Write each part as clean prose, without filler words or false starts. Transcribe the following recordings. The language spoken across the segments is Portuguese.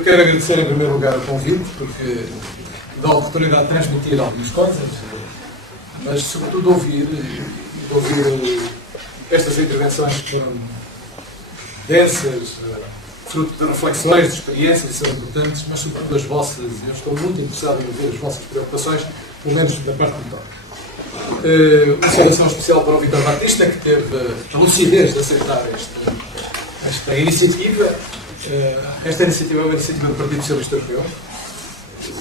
Eu quero agradecer em primeiro lugar o convite, porque dá a oportunidade de transmitir algumas coisas, mas sobretudo ouvir estas intervenções que foram densas, fruto de reflexões, de experiências, são importantes, mas sobretudo as vossas. Eu estou muito interessado em ouvir as vossas preocupações, pelo menos da parte de todos. Uma saudação especial para o Vítor Batista, que teve a lucidez de aceitar esta iniciativa. Esta iniciativa é uma iniciativa do Partido Socialista Europeu,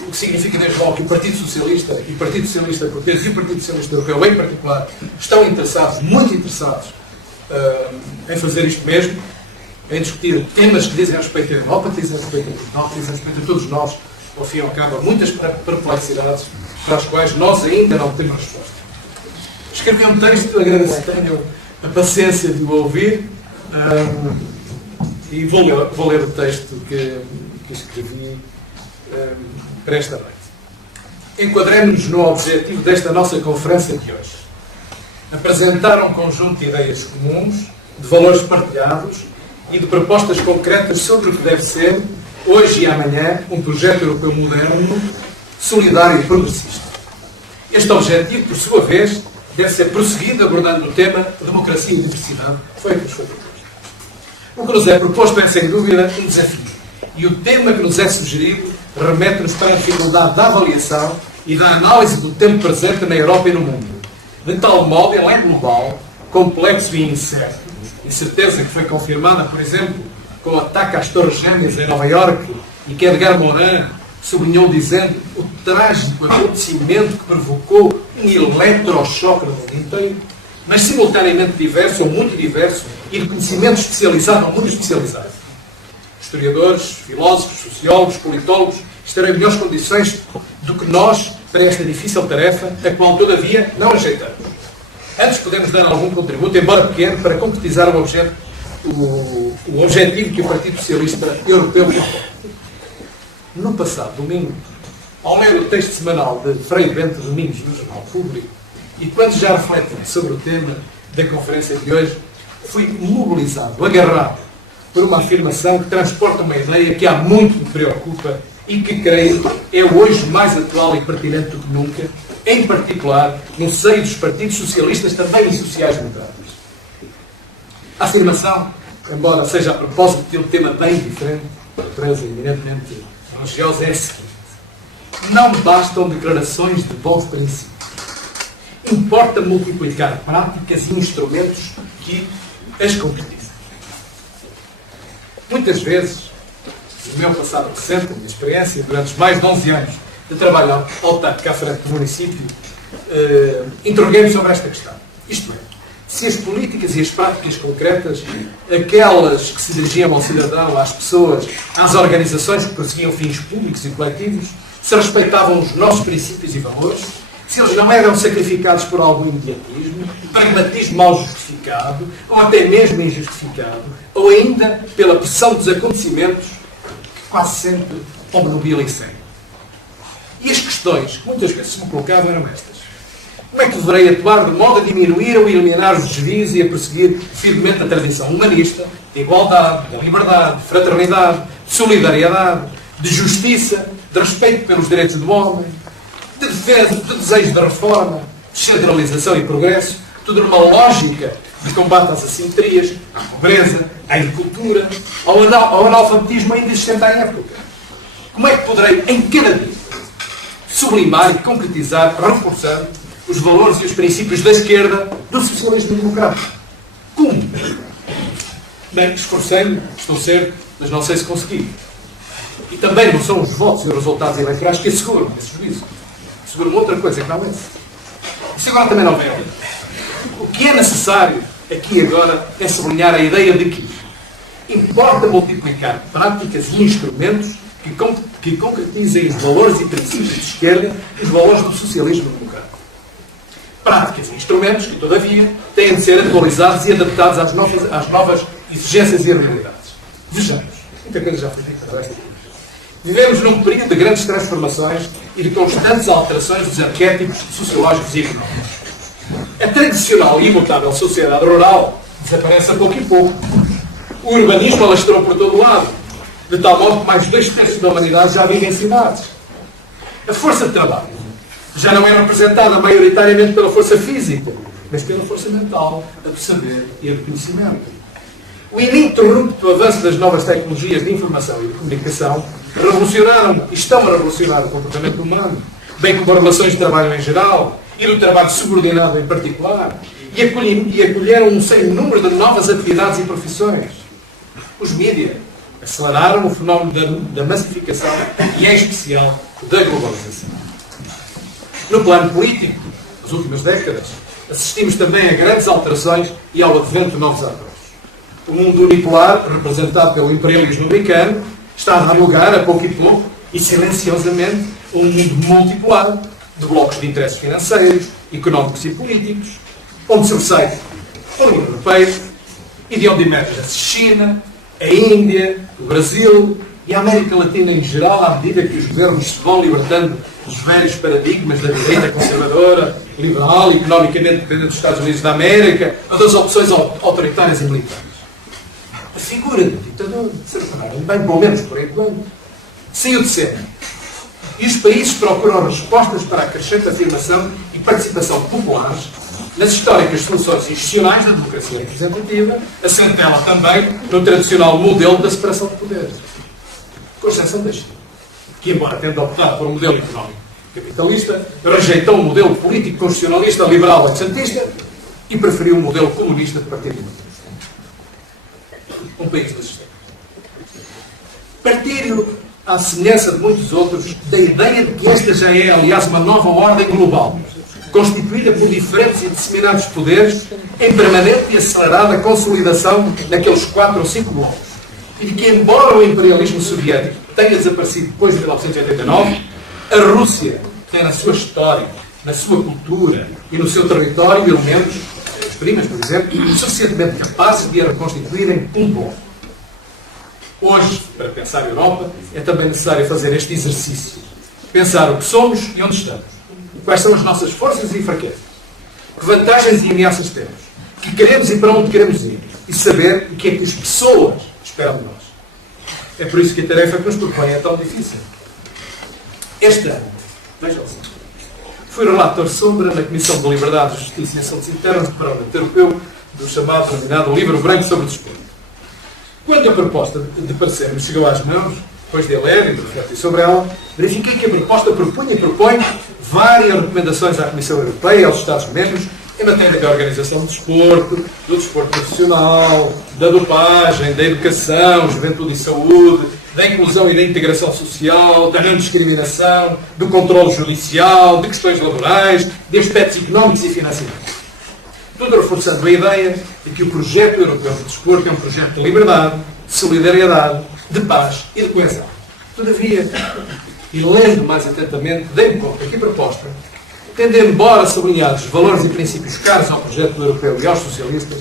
o que significa desde logo que o Partido Socialista e o Partido Socialista Português e o Partido Socialista Europeu em particular estão interessados, muito interessados, em fazer isto mesmo, em discutir temas que dizem respeito à Europa, que dizem respeito a Portugal, que dizem respeito a todos nós, ao fim e ao cabo, há muitas perplexidades para as quais nós ainda não temos resposta. Escrevi um texto, agradeço que tenham a paciência de o ouvir, e vou ler o texto que escrevi para esta noite. Enquadremos-nos no objetivo desta nossa conferência de hoje. Apresentar um conjunto de ideias comuns, de valores partilhados e de propostas concretas sobre o que deve ser, hoje e amanhã, um projeto europeu moderno, solidário e progressista. Este objetivo, por sua vez, deve ser prosseguido abordando o tema democracia e diversidade, que foi o que nos foi proposto. O que nos é proposto é, sem dúvida, um desafio. E o tema que nos é sugerido remete-nos para a dificuldade da avaliação e da análise do tempo presente na Europa e no mundo. De tal modo, ele é global, complexo e incerto. Incerteza que foi confirmada, por exemplo, com o ataque às Torres Gêmeas em Nova Iorque e que Edgar Morin sublinhou dizendo o trágico acontecimento que provocou um eletrochoque no mundo inteiro, mas simultaneamente diverso ou muito diverso e de conhecimento especializado ou muito especializado. Historiadores, filósofos, sociólogos, politólogos estarão em melhores condições do que nós para esta difícil tarefa, a qual, todavia, não rejeitamos. Antes podemos dar algum contributo, embora pequeno, para concretizar o objetivo que o Partido Socialista Europeu propõe. No passado domingo, ao ler o texto semanal de Frei Bento Domingos no Jornal Público, e quando já refleti sobre o tema da conferência de hoje, fui mobilizado, agarrado, por uma afirmação que transporta uma ideia que há muito me preocupa e que, creio, é hoje mais atual e pertinente do que nunca, em particular no seio dos partidos socialistas também e sociais-democratas. A afirmação, embora seja a propósito de um tema bem diferente, natureza eminentemente religiosa, é a seguinte: não bastam declarações de bons princípios. Importa multiplicar práticas e instrumentos que as concretizem. Muitas vezes, no meu passado recente, a minha experiência, durante mais de 11 anos de trabalho autárquico à frente do município, interroguei-me sobre esta questão. Isto é, se as políticas e as práticas concretas, aquelas que se dirigiam ao cidadão, às pessoas, às organizações que perseguiam fins públicos e coletivos, se respeitavam os nossos princípios e valores, se eles não eram sacrificados por algum imediatismo, pragmatismo mal justificado, ou até mesmo injustificado, ou ainda pela pressão dos acontecimentos que quase sempre obnubilam e seguem. E as questões que muitas vezes se me colocavam eram estas: como é que deverei atuar de modo a diminuir ou eliminar os desvios e a perseguir firmemente a tradição humanista, de igualdade, de liberdade, de fraternidade, de solidariedade, de justiça, de respeito pelos direitos do homem, de defesa, de desejo de reforma, de centralização e progresso, tudo numa lógica de combate às assimetrias, à pobreza, à agricultura, ao analfabetismo ainda existente à época. Como é que poderei, em cada dia, sublimar e concretizar, reforçando os valores e os princípios da esquerda do socialismo democrático? Como? Bem, esforcei-me, estou certo, mas não sei se consegui. E também não são os votos e os resultados eleitorais que asseguram esse juízo. Asseguram outra coisa que não é esse. Isso agora também não vem. O que é necessário aqui e agora é sublinhar a ideia de que importa multiplicar práticas e instrumentos que concretizem os valores e princípios de esquerda e os valores do socialismo democrático. Práticas e instrumentos que, todavia, têm de ser atualizados e adaptados às novas exigências e realidades. Vejamos, muita coisa já foi feita. Vivemos num período de grandes transformações e de constantes alterações dos arquétipos sociológicos e económicos. A tradicional e imutável sociedade rural desaparece a pouco e pouco. O urbanismo alastrou por todo o lado. de tal modo que mais de 2/3 da humanidade já vive em cidades. A força de trabalho já não é representada maioritariamente pela força física, mas pela força mental, a de saber e a de conhecimento. O ininterrupto avanço das novas tecnologias de informação e de comunicação revolucionaram e estão a revolucionar o comportamento humano, bem como as relações de trabalho em geral e do trabalho subordinado em particular, e acolheram um sem número de novas atividades e profissões. Os mídias aceleraram o fenómeno da massificação e, em especial, da globalização. No plano político, nas últimas décadas, assistimos também a grandes alterações e ao advento de novos atores. O mundo unipolar, representado pelo imperialismo americano, está a dar lugar, a pouco e pouco, e silenciosamente, a um mundo multipolar, de blocos de interesses financeiros, económicos e políticos, onde sobressai a União Europeia e de onde emerge a China, a Índia, o Brasil e a América Latina em geral, à medida que os governos se vão libertando dos velhos paradigmas da direita conservadora, liberal, economicamente dependente dos Estados Unidos da América, ou das opções autoritárias e militares. A figura do ditador, se repararem bem, pelo menos por enquanto, saiu de cena. E os países procuram respostas para a crescente afirmação e participação populares nas históricas soluções institucionais da democracia representativa, assente ela também no tradicional modelo da separação de poderes. Com exceção da China, que, embora tendo optado por um modelo económico capitalista, rejeitou um modelo político constitucionalista liberal laxantista e preferiu um modelo comunista de partido único. Um país do sistema. Partilho, à semelhança de muitos outros, da ideia de que esta já é, aliás, uma nova ordem global, constituída por diferentes e disseminados poderes, em permanente e acelerada consolidação naqueles 4 ou 5 blocos. E de que, embora o imperialismo soviético tenha desaparecido depois de 1989, a Rússia tem na sua história, na sua cultura e no seu território elementos, as primas, por exemplo, suficientemente capazes de a reconstituírem um bloco. Hoje, para pensar a Europa, é também necessário fazer este exercício. Pensar o que somos e onde estamos. Quais são as nossas forças e fraquezas. Que vantagens e ameaças temos. O que queremos e para onde queremos ir. E saber o que é que as pessoas esperam de nós. É por isso que a tarefa que nos propõe é tão difícil. Este ano, vejam-se, fui relator sombra na Comissão de Liberdade, Justiça e Assuntos Internos do Parlamento Europeu, do chamado, denominado Livro Branco sobre o Desporto. Quando a proposta de parecer me chegou às mãos, depois de a ler e de refletir sobre ela, verifiquei que a proposta propunha e propõe várias recomendações à Comissão Europeia e aos Estados-membros em matéria da organização do desporto profissional, da dopagem, da educação, juventude e saúde, da inclusão e da integração social, da não discriminação, do controle judicial, de questões laborais, de aspectos económicos e financeiros. Tudo reforçando a ideia de que o projeto europeu de desporto é um projeto de liberdade, de solidariedade, de paz e de coesão. Todavia, e lendo mais atentamente, dei-me conta que a proposta, tendo embora sublinhados valores e princípios caros ao projeto europeu e aos socialistas,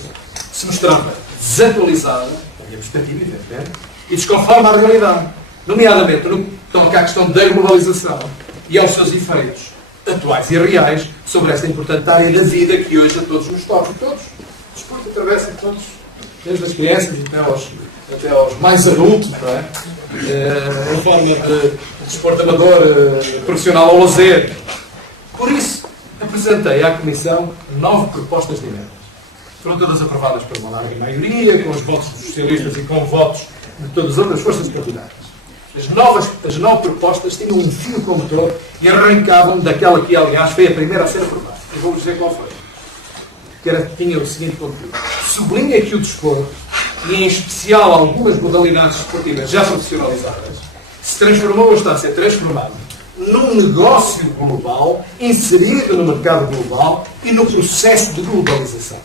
se mostrava desatualizada, na minha perspectiva, evidentemente, e desconforme à realidade, nomeadamente no que toca à questão da globalização e aos seus efeitos atuais e reais sobre esta importante área da vida que hoje a todos nos toca. Todos. O desporto atravessa todos, desde as crianças até aos mais adultos, não é? Em forma de desporto amador, profissional ou lazer. Por isso, apresentei à Comissão 9 propostas de emenda. Foram todas aprovadas por uma larga maioria, com os votos dos socialistas e com votos de todas as outras forças partidárias. As 9 propostas tinham um fio condutor e arrancavam daquela que, aliás, foi a primeira a ser aprovada. Eu vou-vos dizer qual foi. Tinha o seguinte conteúdo. Sublinha que o desporto, e em especial algumas modalidades desportivas já profissionalizadas, se transformou ou está a ser transformado num negócio global, inserido no mercado global e no processo de globalização.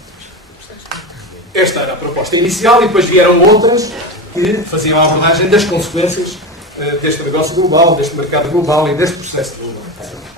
Esta era a proposta inicial e depois vieram outras que faziam a abordagem das consequências deste negócio global, deste mercado global e deste processo de globalização.